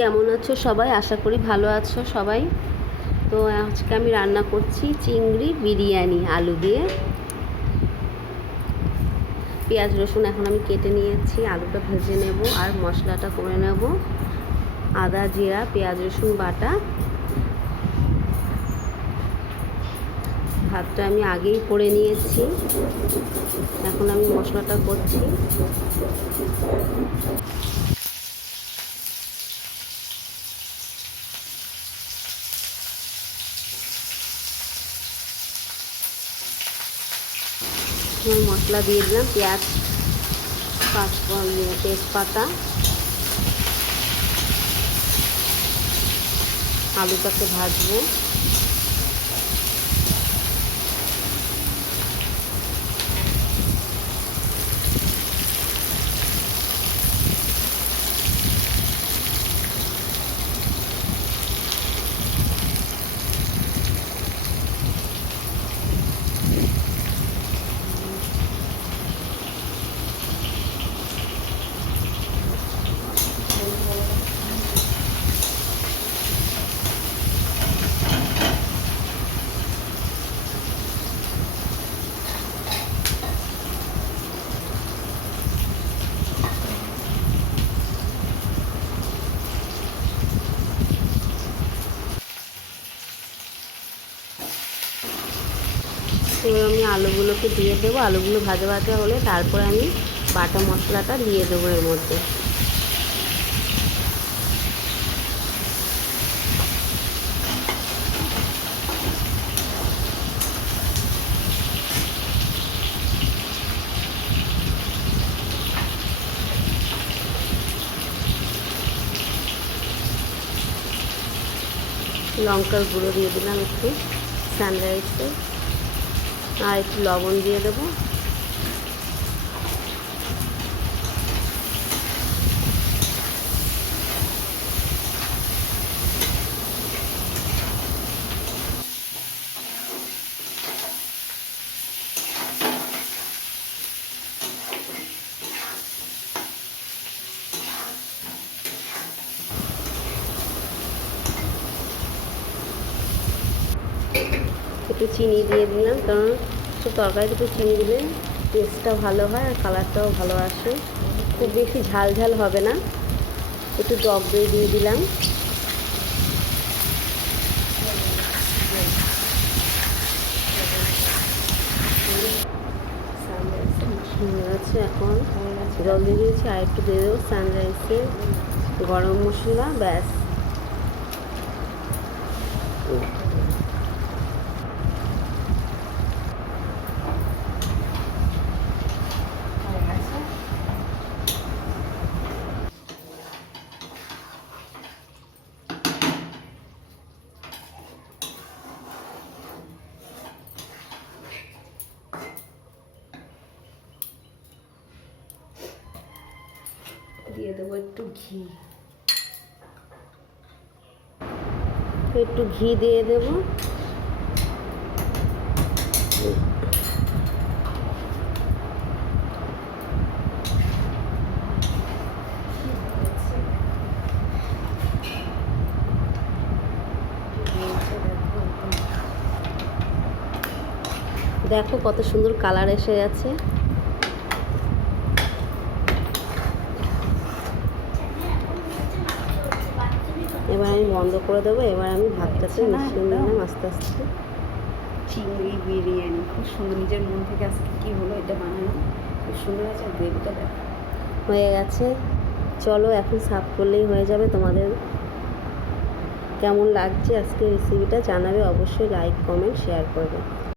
কেমন আছো সবাই? আশা করি ভালো আছো সবাই। তো আজকে আমি রান্না করছি চিংড়ি বিরিয়ানি আলু দিয়ে। পেঁয়াজ রসুন এখন আমি কেটে নিয়েছি, আলুটা ভেজে নেব আর মশলাটা করে নেব। আদা জিরা পেঁয়াজ রসুন বাটা। ভাতটা আমি আগেই করে নিয়েছি, এখন আমি মশলাটা করছি। মশলা দিয়ে দিলাম, পেঁয়াজ তেজপাতা, আলুটাকে ভাজবো। এবার আমি আলুগুলোকে দিয়ে দেবো। আলুগুলো ভাজা ভাজা হলে তারপরে আমি বাটা মশলাটা দিয়ে দেবো এর মধ্যে। লঙ্কার গুঁড়ো দিয়ে দিলাম একটু, সানরাইসে, আর একটু লবণ দিয়ে দেবো। একটু চিনি দিয়ে দিলাম, কারণ তরকারিতে একটু চিনি দিলে টেস্টটা ভালো হয় আর কালারটাও ভালো আসে। খুব বেশি ঝাল ঝাল হবে না। একটু টক দই দিয়ে দিলাম। আচ্ছা, এখন জল দিয়ে দিয়েছি, আর একটু দিয়ে দেবো সানরাইসের গরম মশলা। ব্যাস, দিয়ে দেবো একটু ঘি। একটু ঘি দিয়ে দেবো। দেখো কত সুন্দর কালার এসে গেছে। এবার আমি বন্ধ করে দেবো। এবার আমি ভাতটাতে মিশিয়ে নিলাম আস্তে আস্তে। চিংড়ি বিরিয়ানি খুব সুন্দর, নিজের মন থেকে আজকে কী হলো এটা বানানো, খুব সুন্দর আছে। গ্রেভিটা দেখো হয়ে গেছে। চলো এখন সার্ভ করলেই হয়ে যাবে। তোমাদের কেমন লাগছে আজকে রেসিপিটা জানাবে অবশ্যই, লাইক কমেন্ট শেয়ার করবে।